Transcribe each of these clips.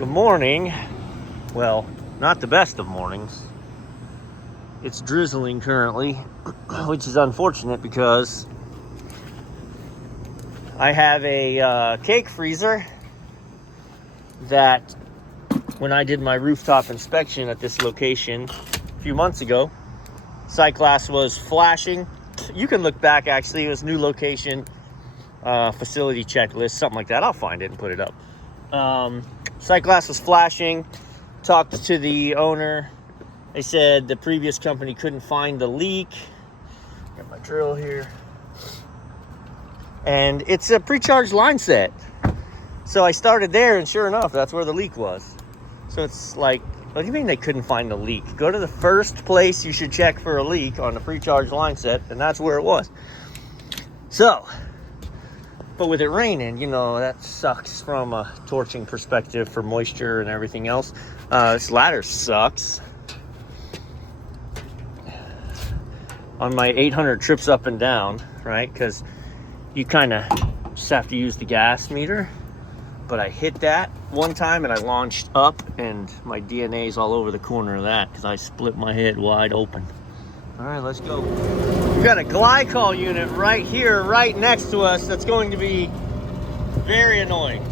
Good morning. Well, not the best of mornings. It's drizzling currently, which is unfortunate because I have a cake freezer that when I did my rooftop inspection at this location a few months ago, sight glass was flashing. You can look back, actually. It was new location, facility checklist, something like that. I'll find it and put it up. Sight glass was flashing. Talked to the owner. They said the previous company couldn't find the leak. Got my drill here. And it's a pre-charged line set. So I started there, and sure enough, that's where the leak was. So it's like, what do you mean they couldn't find the leak? Go to the first place you should check for a leak on the pre-charged line set, and that's where it was. So, but with it raining, you know, that sucks from a torching perspective for moisture and everything else. This ladder sucks. On my 800 trips up and down, right? Because you kind of just have to use the gas meter. But I hit that one time and I launched up, and my DNA's all over the corner of that because I split my head wide open. All right, let's go. We've got a glycol unit right here, right next to us, that's going to be very annoying.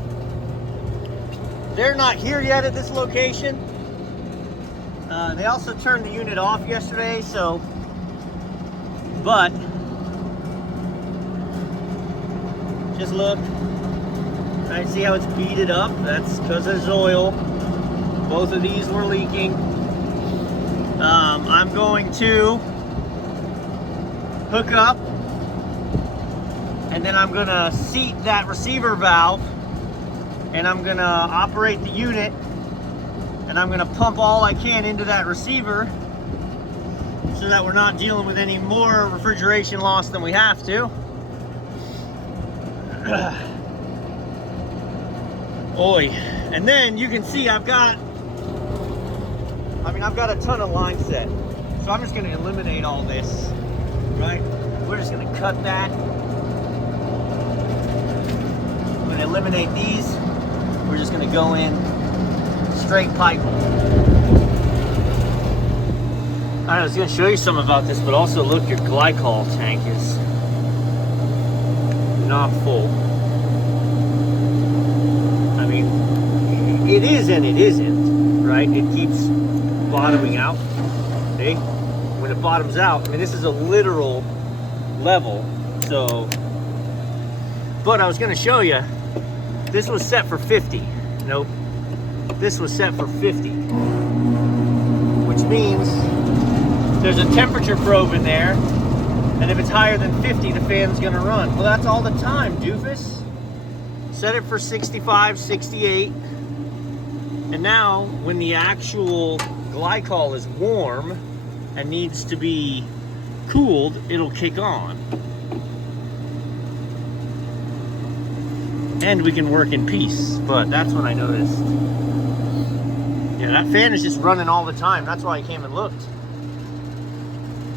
They're not here yet at this location. They also turned the unit off yesterday, so, but, just look. I see how it's beaded up. That's because there's oil. Both of these were leaking. I'm going to hook up, and then I'm gonna seat that receiver valve, and I'm gonna operate the unit, and I'm gonna pump all I can into that receiver so that we're not dealing with any more refrigeration loss than we have to. Oy. And then you can see I've got a ton of line set. So I'm just gonna eliminate all this, right? We're just gonna cut that. I'm gonna eliminate these. We're just gonna go in straight pipe. I was gonna show you something about this, but also look, your glycol tank is not full. I mean, it is and it isn't, right? It keeps bottoming out. See? When it bottoms out, I mean, this is a literal level, so. But I was gonna show you, this was set for 50. Nope. This was set for 50. Which means there's a temperature probe in there, and if it's higher than 50, the fan's gonna run. Well, that's all the time, doofus. Set it for 65, 68. And now, when the actual glycol is warm and needs to be cooled, it'll kick on. And we can work in peace, but that's when I noticed. Yeah, that fan is just running all the time. That's why I came and looked.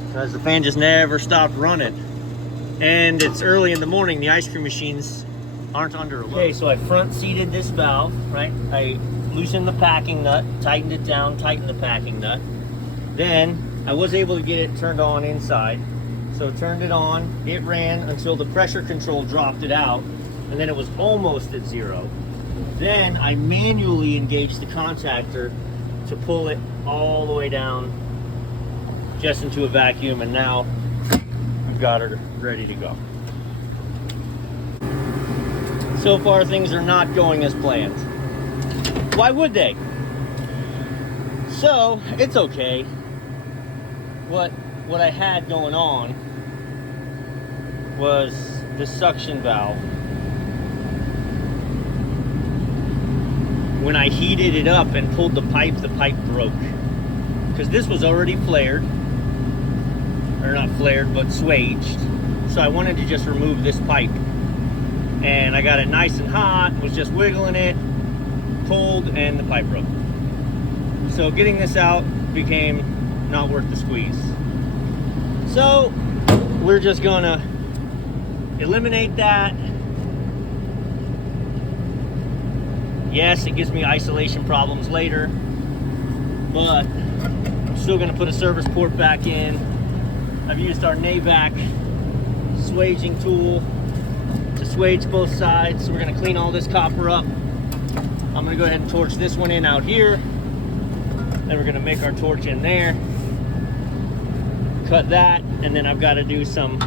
Because the fan just never stopped running. And it's early in the morning, the ice cream machines aren't under a load. Okay, so I front seated this valve, right? I loosened the packing nut, tightened it down, tightened the packing nut. Then I was able to get it turned on inside. So turned it on, it ran until the pressure control dropped it out, and then it was almost at zero. Then I manually engaged the contactor to pull it all the way down just into a vacuum, and now we've got her ready to go. So far, things are not going as planned. Why would they? So, it's okay. What I had going on was the suction valve. When I heated it up and pulled the pipe broke. Because this was already flared. Or not flared, but swaged. So I wanted to just remove this pipe. And I got it nice and hot, was just wiggling it, pulled, and the pipe broke. So getting this out became not worth the squeeze. So we're just gonna eliminate that, Yes, it gives me isolation problems later, but I'm still gonna put a service port back in. I've used our NAVAC swaging tool to swage both sides. So we're gonna clean all this copper up. I'm gonna go ahead and torch this one in out here. Then we're gonna make our torch in there. Cut that, and then I've got to do some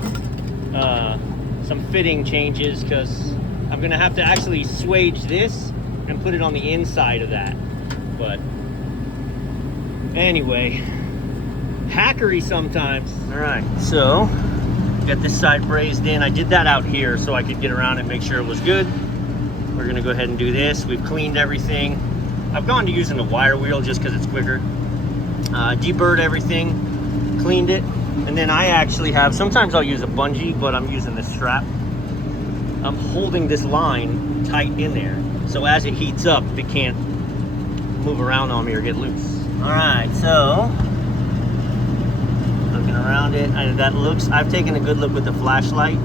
fitting changes because I'm gonna have to actually swage this and put it on the inside of that. But anyway, hackery sometimes. All right, so got this side brazed in. I did that out here so I could get around and make sure it was good. We're gonna go ahead and do this. We've cleaned everything. I've gone to using the wire wheel just because it's quicker. Deburred everything, cleaned it, and then I actually have, sometimes I'll use a bungee, but I'm using this strap. I'm holding this line tight in there, so as it heats up, it can't move around on me or get loose. All right, so looking around it, and that looks, I've taken a good look with the flashlight.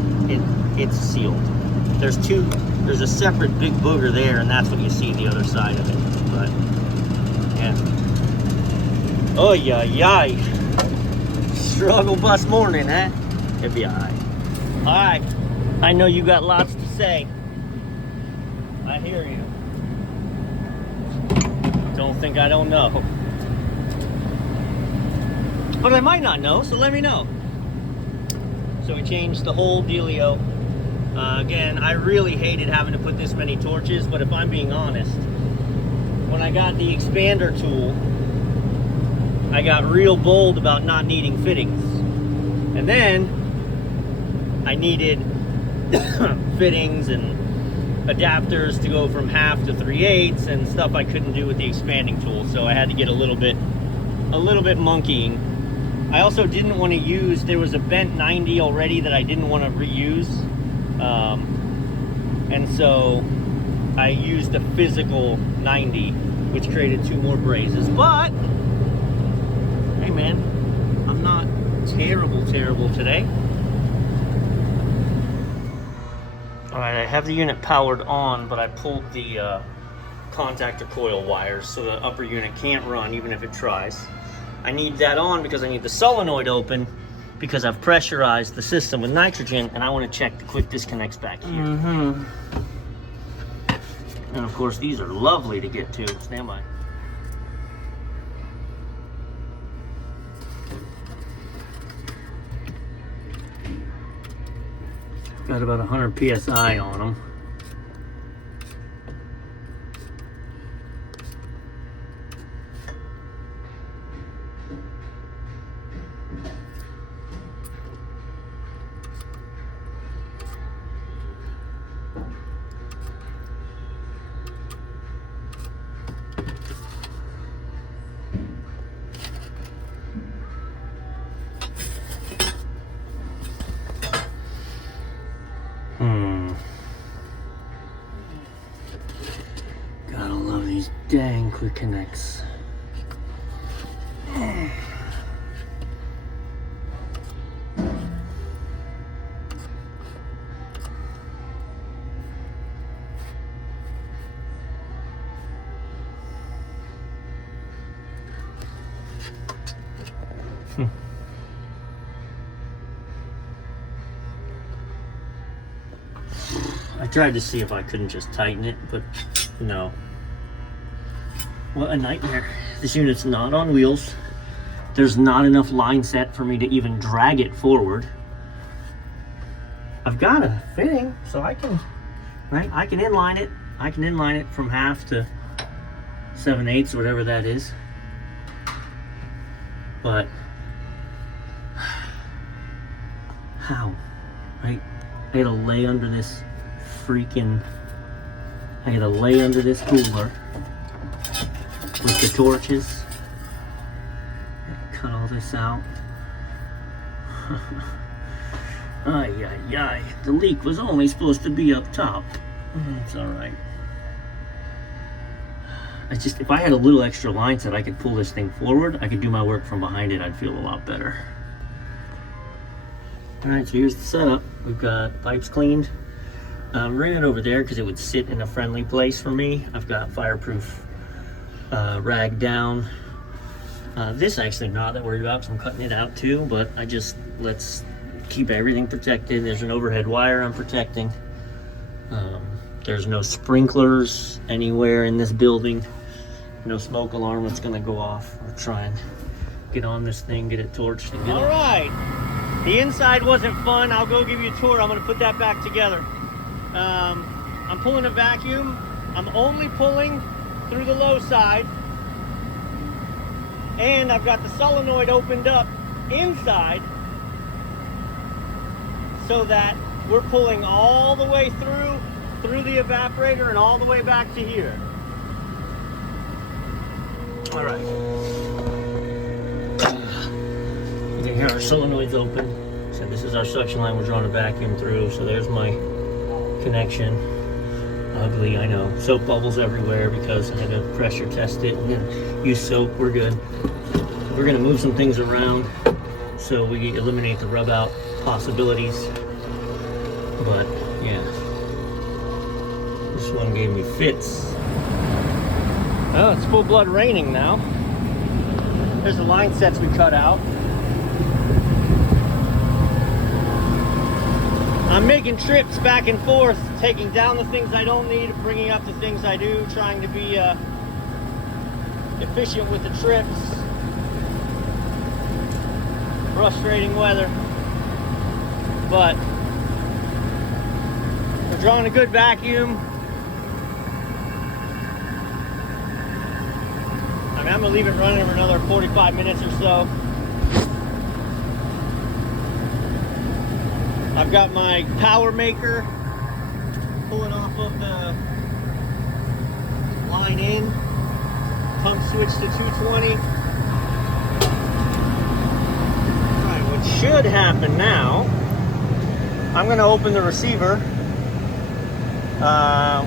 It's sealed. There's a separate big booger there, and that's what you see the other side of it. But yeah. Oh yeah, yeah. Struggle bus morning, huh? It'll be all right. All right. I know you got lots to say. I hear you. Don't think I don't know. But I might not know, so let me know. So we changed the whole dealio. Again, I really hated having to put this many torches, but if I'm being honest, when I got the expander tool, I got real bold about not needing fittings. And then I needed fittings and adapters to go from 1/2 to 3/8 and stuff I couldn't do with the expanding tool. So I had to get a little bit monkeying. I also didn't want to use, there was a bent 90 already that I didn't want to reuse. And so I used a physical 90, which created 2 more brazes. But, hey man, I'm not terrible today. All right, I have the unit powered on, but I pulled the contactor coil wires so the upper unit can't run even if it tries. I need that on because I need the solenoid open because I've pressurized the system with nitrogen, and I want to check the quick disconnects back here. And of course, these are lovely to get to. Stand by. Got about 100 PSI on them. Gotta love these dang quick connects. I tried to see if I couldn't just tighten it, but no. What a nightmare. This unit's not on wheels. There's not enough line set for me to even drag it forward. I've got a fitting, so I can, right? I can inline it. I can inline it from 1/2 to 7/8, whatever that is. But how, right? I gotta lay under this freaking, I gotta lay under this cooler with the torches. Cut all this out. Ay, ay, ay. The leak was only supposed to be up top. It's alright. I just, if I had a little extra line set, I could pull this thing forward. I could do my work from behind it. I'd feel a lot better. Alright, so here's the setup. We've got pipes cleaned. Ran it over there because it would sit in a friendly place for me. I've got fireproof rag down. This actually not that worried about because I'm cutting it out too, but let's keep everything protected. There's an overhead wire I'm protecting. There's no sprinklers anywhere in this building. No smoke alarm that's gonna go off. I'll try and get on this thing, get it torched. And all right, the inside wasn't fun. I'll go give you a tour. I'm gonna put that back together. I'm pulling a vacuum. I'm only pulling through the low side. And I've got the solenoid opened up inside so that we're pulling all the way through the evaporator and all the way back to here. All right. You can hear our solenoid's open. So this is our suction line we're drawing a vacuum through. So there's my connection. Ugly, I know. Soap bubbles everywhere because I had to pressure test it and then use soap. We're good. We're gonna move some things around so we eliminate the rub out possibilities. But yeah, this one gave me fits. Oh, it's full blood raining now. There's the line sets we cut out. I'm making trips back and forth, taking down the things I don't need, bringing up the things I do, trying to be efficient with the trips. Frustrating weather, but we're drawing a good vacuum. I mean, I'm gonna leave it running for another 45 minutes or so. I've got my power maker pulling off of the line in, pump switch to 220. Alright, what should happen now, I'm going to open the receiver.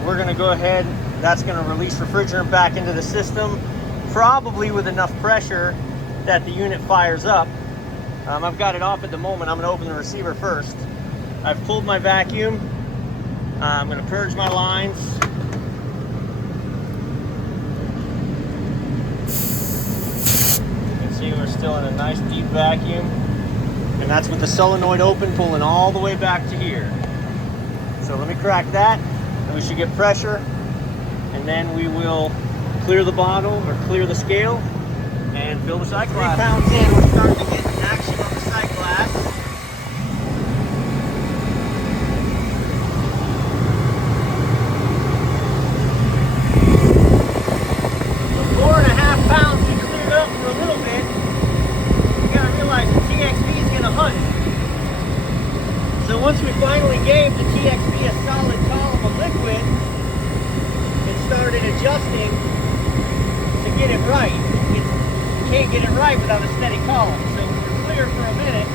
We're going to go ahead, that's going to release refrigerant back into the system, probably with enough pressure that the unit fires up. I've got it off at the moment. I'm going to open the receiver first. I've pulled my vacuum. I'm going to purge my lines. You can see we're still in a nice deep vacuum. And that's with the solenoid open, pulling all the way back to here. So let me crack that, and we should get pressure. And then we will clear the bottle, or clear the scale, and fill the sight glass. 3 pounds in, we're starting to get action on the sight glass. Once we finally gave the TXB a solid column of liquid, it started adjusting to get it right. You can't get it right without a steady column. So we're clear for a minute.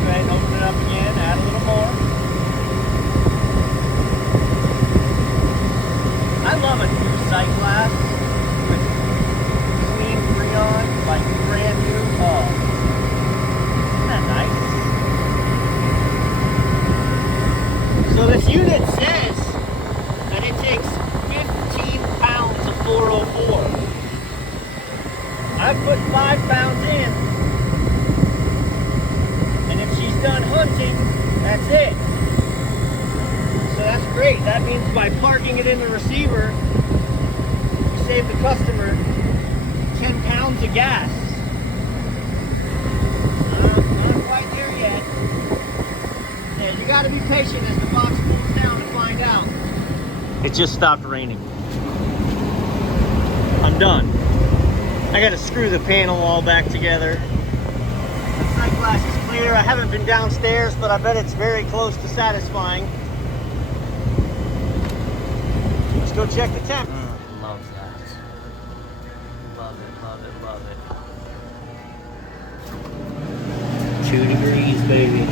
Go ahead and open it up again, add a little more. I love a new sight glass with clean Freon, like brand new. Oh, isn't that nice? So this unit says that it takes 15 pounds of 404. I've put 5 pounds in, and if she's done hunting, that's it. So that's great. That means by parking it in the receiver, you save the customer 10 pounds of gas. Not quite there yet. Yeah, you gotta be patient as the box cools down to find out. It just stopped raining. I'm done. I gotta screw the panel all back together. The sight glass is clear. I haven't been downstairs, but I bet it's very close to satisfying. Let's go check the temp. Love that. Love it, love it, love it. 2 degrees, baby.